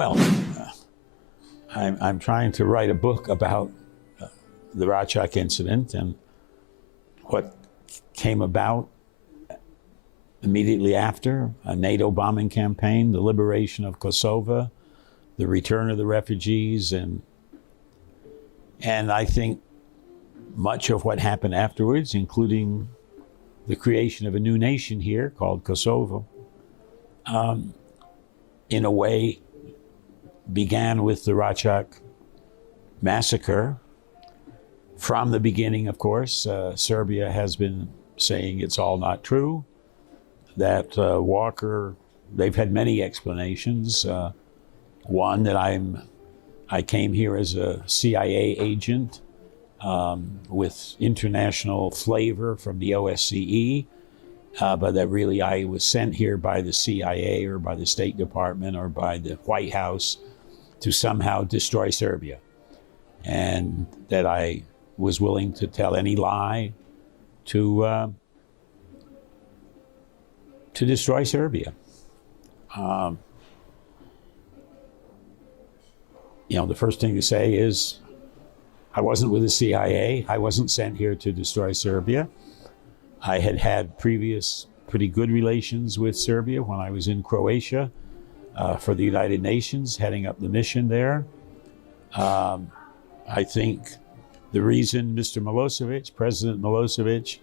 Well, I'm trying to write a book about the Recak incident and what came about immediately after a NATO bombing campaign, the liberation of Kosovo, the return of the refugees, and I think much of what happened afterwards, including the creation of a new nation here called Kosovo, in a way began with the Recak massacre. From the beginning, of course, Serbia has been saying it's all not true, that Walker, they've had many explanations. One, that I came here as a CIA agent with international flavor from the OSCE, but that really I was sent here by the CIA or by the State Department or by the White House to somehow destroy Serbia, and that I was willing to tell any lie to destroy Serbia. The first thing to say is I wasn't with the CIA. I wasn't sent here to destroy Serbia. I had had previous pretty good relations with Serbia when I was in Croatia for the United Nations, heading up the mission there. I think the reason Mr. Milosevic, President Milosevic,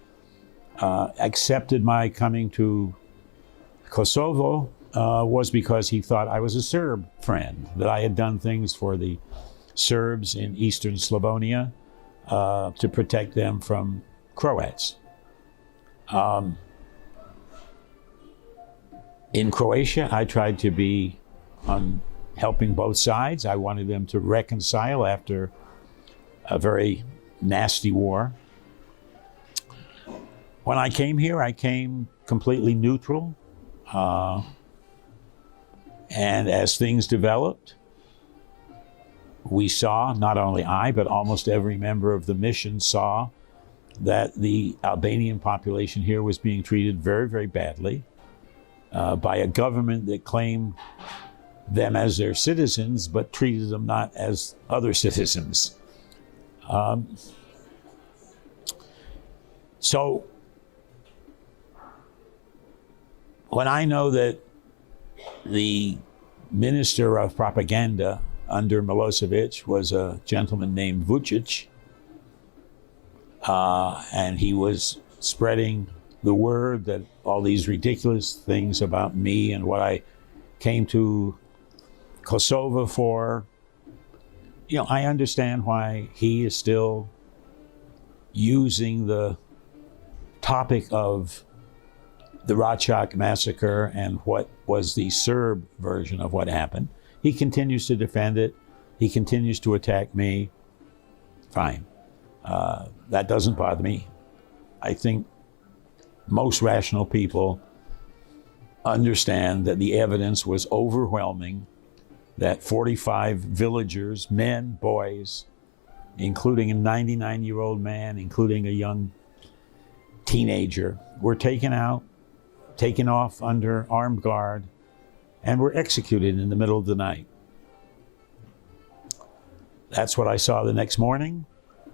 accepted my coming to Kosovo was because he thought I was a Serb friend, that I had done things for the Serbs in eastern Slavonia to protect them from Croats. In Croatia, I tried to be on helping both sides. I wanted them to reconcile after a very nasty war. When I came here, I came completely neutral. And as things developed, we saw, not only I, but almost every member of the mission saw that the Albanian population here was being treated very, very badly by a government that claimed them as their citizens, but treated them not as other citizens. So when I know that the minister of propaganda under Milosevic was a gentleman named Vucic, and he was spreading the word that all these ridiculous things about me and what I came to Kosovo for, I understand why he is still using the topic of the Recak massacre and what was the Serb version of what happened. He continues to defend it. He continues to attack me. Fine. That doesn't bother me. I think most rational people understand that the evidence was overwhelming, that 45 villagers, men, boys, including a 99-year-old man, including a young teenager, were taken off under armed guard, and were executed in the middle of the night. That's what I saw the next morning.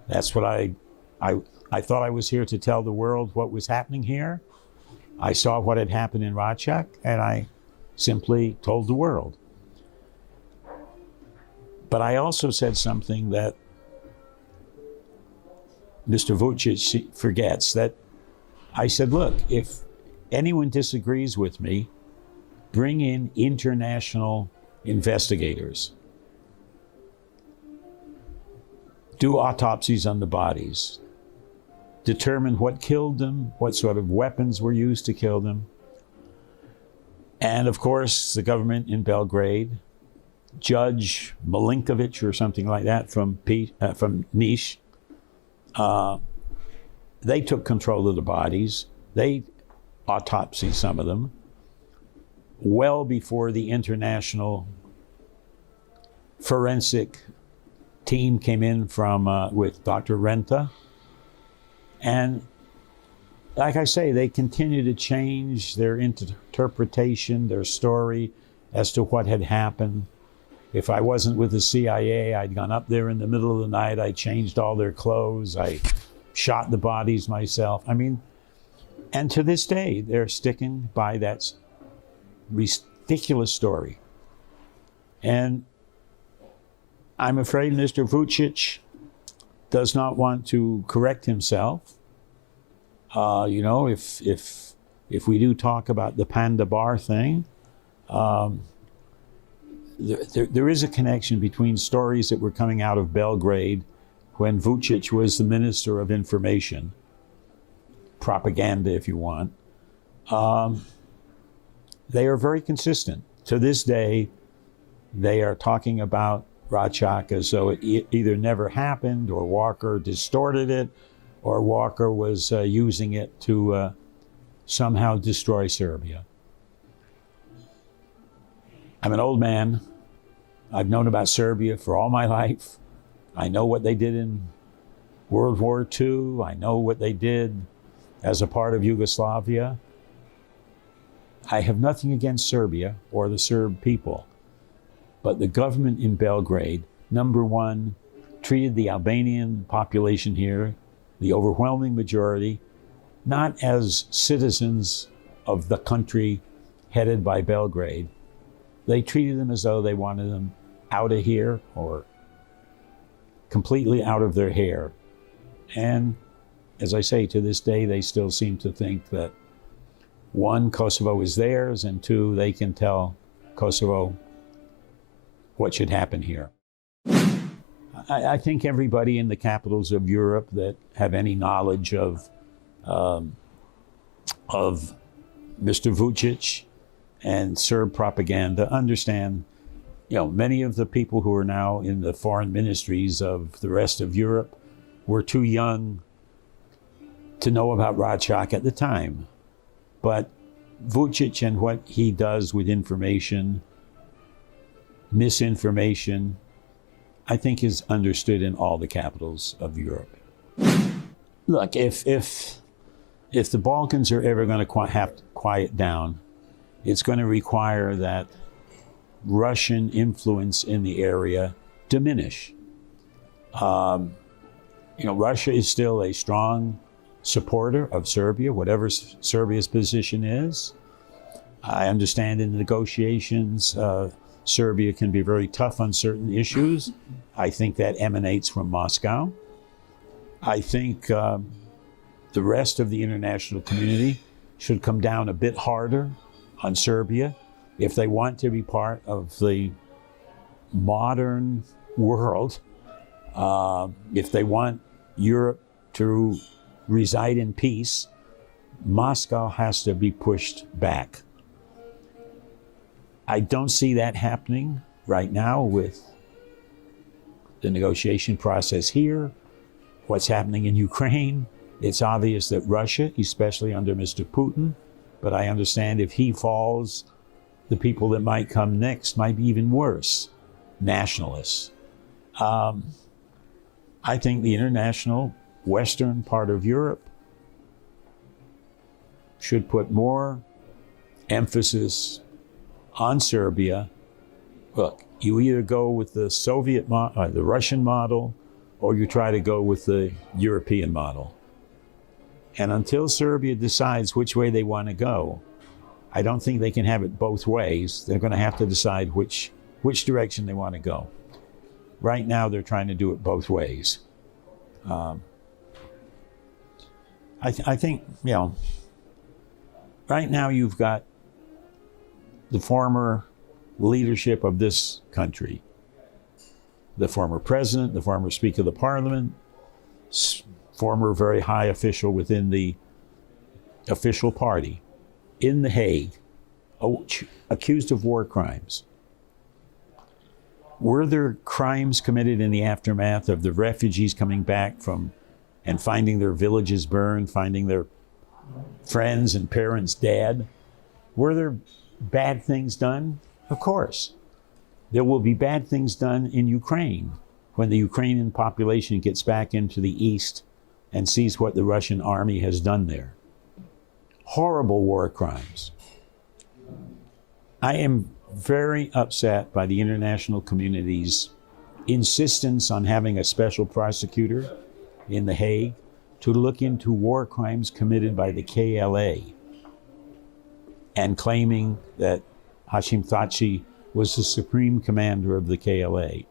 That's what I thought I was here to tell the world what was happening here. I saw what had happened in Recak, and I simply told the world. But I also said something that Mr. Vucic forgets, that I said, look, if anyone disagrees with me, bring in international investigators. Do autopsies on the bodies. Determine what killed them, what sort of weapons were used to kill them. And of course, the government in Belgrade, Judge Milinkovic or something like that from Niš, they took control of the bodies. They autopsied some of them well before the international forensic team came in from with Dr. Renta. And like I say, they continue to change their interpretation, their story as to what had happened. If I wasn't with the CIA, I'd gone up there in the middle of the night, I changed all their clothes, I shot the bodies myself. I mean, and to this day, they're sticking by that ridiculous story. And I'm afraid Mr. Vucic does not want to correct himself. You know, if we do talk about the Panda Bar thing, there is a connection between stories that were coming out of Belgrade when Vucic was the Minister of Information, propaganda if you want. They are very consistent. To this day, they are talking about Recak as though it either never happened, or Walker distorted it, or Walker was using it to somehow destroy Serbia. I'm an old man. I've known about Serbia for all my life. I know what they did in World War II. I know what they did as a part of Yugoslavia. I have nothing against Serbia or the Serb people, but the government in Belgrade, number one, treated the Albanian population here, the overwhelming majority, not as citizens of the country headed by Belgrade. They treated them as though they wanted them out of here or completely out of their hair. And as I say, to this day, they still seem to think that one, Kosovo is theirs, and two, they can tell Kosovo what should happen here. I think everybody in the capitals of Europe that have any knowledge of Mr. Vucic and Serb propaganda understand, you know, many of the people who are now in the foreign ministries of the rest of Europe were too young to know about Recak at the time. But Vucic and what he does with information, misinformation, I think is understood in all the capitals of Europe. Look, if the Balkans are ever going to have to quiet down, it's going to require that Russian influence in the area diminish. You know, Russia is still a strong supporter of Serbia, whatever Serbia's position is. I understand in the negotiations, Serbia can be very tough on certain issues. I think that emanates from Moscow. I think the rest of the international community should come down a bit harder on Serbia if they want to be part of the modern world. If they want Europe to reside in peace, Moscow has to be pushed back. I don't see that happening right now with the negotiation process here, what's happening in Ukraine. It's obvious that Russia, especially under Mr. Putin, but I understand if he falls, the people that might come next might be even worse, nationalists. I think the international Western part of Europe should put more emphasis on Serbia. Look, you either go with the the Russian model, or you try to go with the European model. And until Serbia decides which way they want to go, I don't think they can have it both ways. They're going to have to decide which direction they want to go. Right now, they're trying to do it both ways. I think, you know, right now you've got the former leadership of this country, the former president, the former Speaker of the Parliament, former very high official within the official party in The Hague, accused of war crimes. Were there crimes committed in the aftermath of the refugees coming back from and finding their villages burned, finding their friends and parents dead? Were there bad things done? Of course. There will be bad things done in Ukraine when the Ukrainian population gets back into the east and sees what the Russian army has done there. Horrible war crimes. I am very upset by the international community's insistence on having a special prosecutor in The Hague to look into war crimes committed by the KLA, and claiming that Hashim Thachi was the supreme commander of the KLA.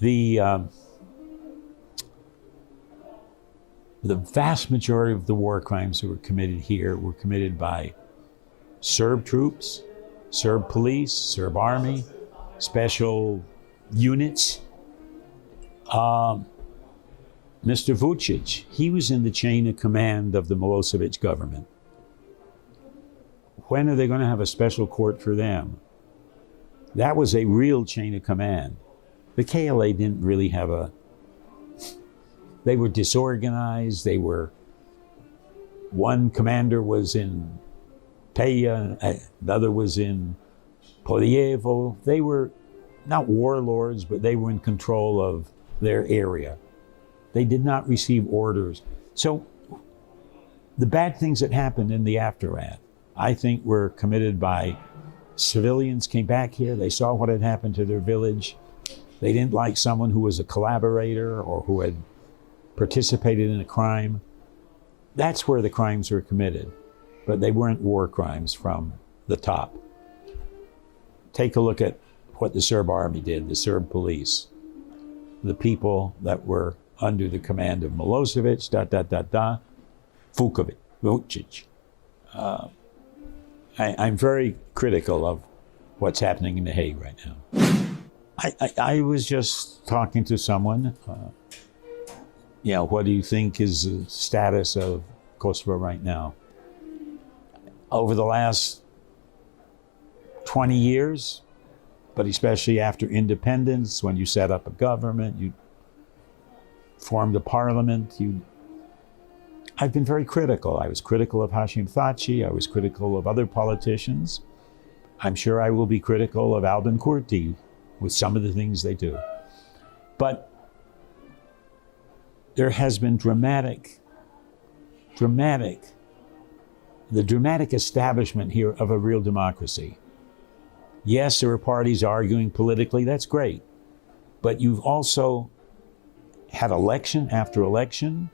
The vast majority of the war crimes that were committed here were committed by Serb troops, Serb police, Serb army, special units. Mr. Vucic, he was in the chain of command of the Milosevic government. When are they going to have a special court for them? That was a real chain of command. The KLA didn't really have a... They were disorganized. They were... One commander was in Peja, the other was in Poljevo. They were not warlords, but they were in control of their area. They did not receive orders. So the bad things that happened in the aftermath, I think, were committed by civilians. Came back here, they saw what had happened to their village. They didn't like someone who was a collaborator or who had participated in a crime. That's where the crimes were committed, but they weren't war crimes from the top. Take a look at what the Serb army did, the Serb police, the people that were under the command of Milosevic, Vucic. I'm very critical of what's happening in The Hague right now. I was just talking to someone, what do you think is the status of Kosovo right now? Over the last 20 years, but especially after independence, when you set up a government, you formed a parliament, I've been very critical. I was critical of Hashim Thachi. I was critical of other politicians. I'm sure I will be critical of Albin Kurti with some of the things they do. But there has been the dramatic establishment here of a real democracy. Yes, there are parties arguing politically, that's great. But you've also had election after election.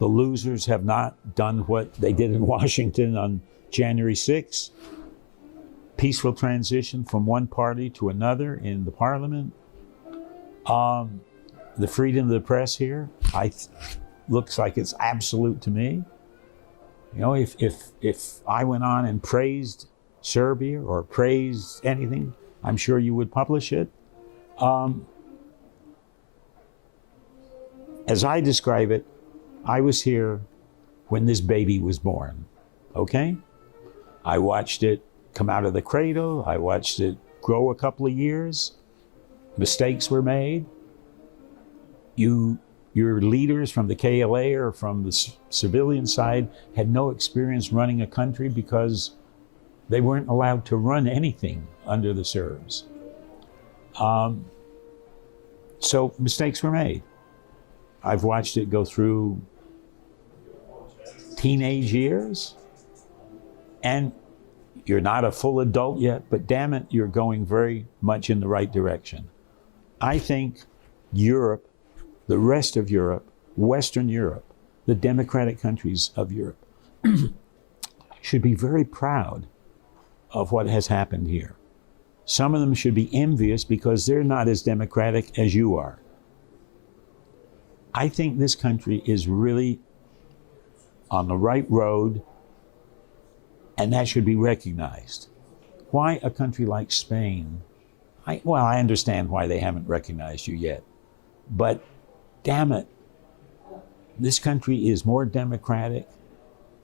The losers have not done what they did in Washington on January 6th. Peaceful transition from one party to another in the parliament. The freedom of the press here, looks like it's absolute to me. If I went on and praised Serbia or praised anything, I'm sure you would publish it. As I describe it, I was here when this baby was born, okay? I watched it come out of the cradle. I watched it grow a couple of years. Mistakes were made. Your leaders from the KLA or from the civilian side had no experience running a country because they weren't allowed to run anything under the Serbs. So mistakes were made. I've watched it go through teenage years, and you're not a full adult yet, but damn it, you're going very much in the right direction. I think Europe, the rest of Europe, Western Europe, the democratic countries of Europe should be very proud of what has happened here. Some of them should be envious because they're not as democratic as you are. I think this country is really on the right road, and that should be recognized. Why a country like Spain? I understand why they haven't recognized you yet, but damn it, this country is more democratic,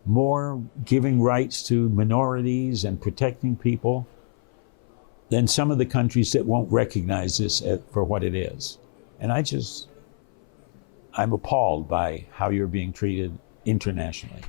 more giving rights to minorities and protecting people than some of the countries that won't recognize this for what it is. And I'm appalled by how you're being treated internationally.